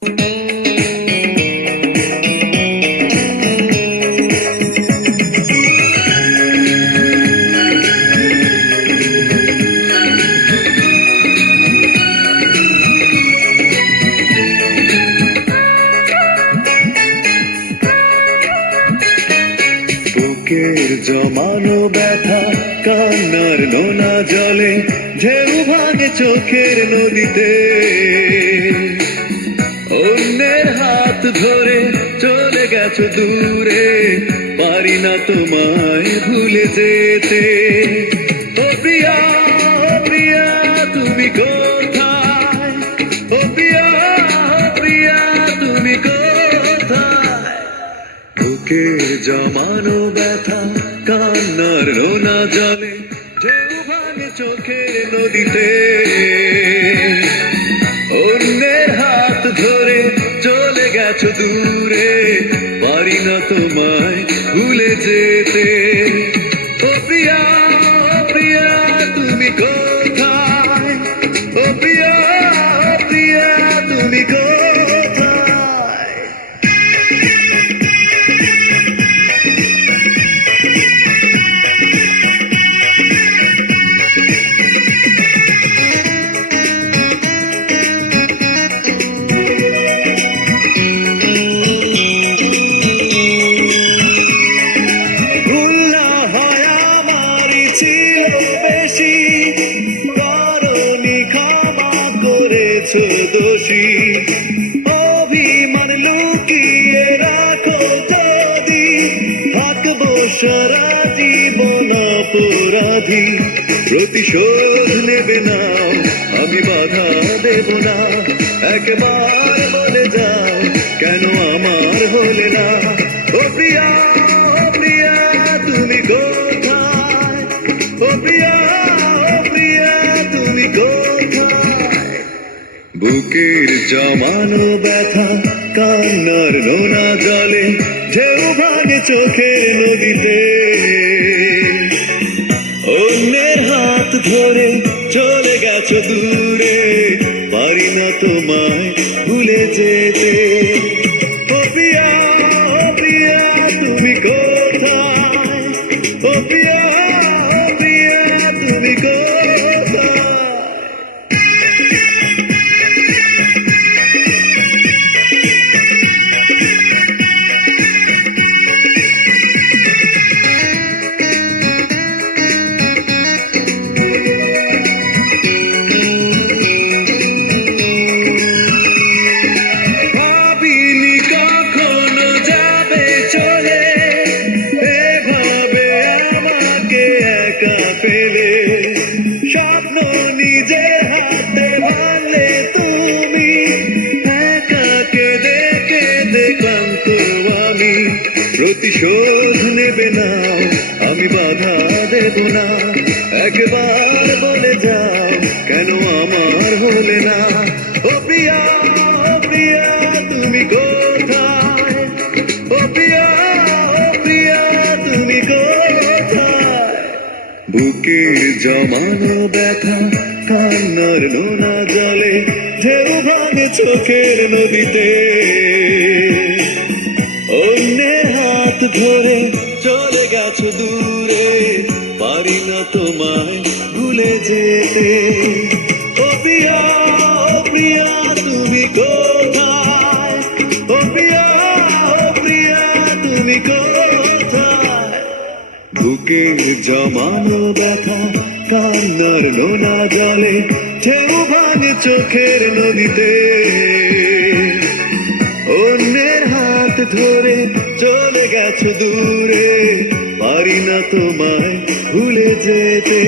বুকের জমানো ব্যথা কান্নার নোনা জলে ঢেউ ভাঙে চোখের নদীতে। অন্যের হাত ধরে চলে গেছো দূরে, পারি না তোমায় ভুলে যেতে। ও প্রিয়া, ও প্রিয়া তুমি কোথায়? ও প্রিয়া, ও প্রিয়া তুমি কোথায়? বুকের জমানো ব্যথা কান্নার রোনা জলে ঢেউ ভাঙে চোখের নদীতে। অন্যের হাত ধরে চলে গেছো দূরে, পারি না তোমায় ভুলে যেতে। ও প্রিয়া, ও প্রিয়া তুমি কোথায়? ও প্রিয়া, ও প্রিয়া তুমি কোথায়? দোষী অভিমান লুকিয়ে রাখো যদি, থাকবো সারা জীবন অপরাধী। প্রতিশোধ নেবে না, আমি বাধা দেব না। একবার বলে যাও কেন আমার হলে না? ও প্রিয়া, ও প্রিয়া তুমি কোথায়? ও প্রিয়া, ও প্রিয়া তুমি কোথায়? বুকের জমানো ব্যথা কান্নার নোনা জলে ঢেউ ভাঙে চোখের নদীতে। অন্যের হাত ধরে চলে গেছো দূরে, পারি না তোমায় ভুলে যেতে। ও প্রিয়া, ও প্রিয়া তুমি কোথায়? ও প্রিয়া, ও প্রিয়া তুমি কোথায়? স্বপ্ন নিজের হাতে ভালে তুমি, একা কেঁদে কেঁদে ক্লান্ত আমি। প্রতিশোধ নেবে না, আমি বাধা দেব না। একবার বলে যাও কেন আমার হলে না? ও প্রিয়া, ও প্রিয়া তুমি কোথায়? ও প্রিয়া, ও প্রিয়া তুমি কোথায়? বুকের জমানো ব্যথা কান্নার নোনা জলে ঢেউ ভাঙে চোখের নদীতে। অন্যের হাত ধরে চলে গেছো দূরে, পারি না তোমায় ভুলে যেতে। ও প্রিয়া, ও প্রিয়া তুমি কোথায়? ও প্রিয়া, ও প্রিয়া তুমি কোথায়? বুকের জমানো ব্যথা কান্নার নোনা জলে ঢেউ ভাঙে চোখের নদীতে। অন্যের হাত ধরে চলে গেছো দূরে, পারি না তোমায় ভুলে যেতে।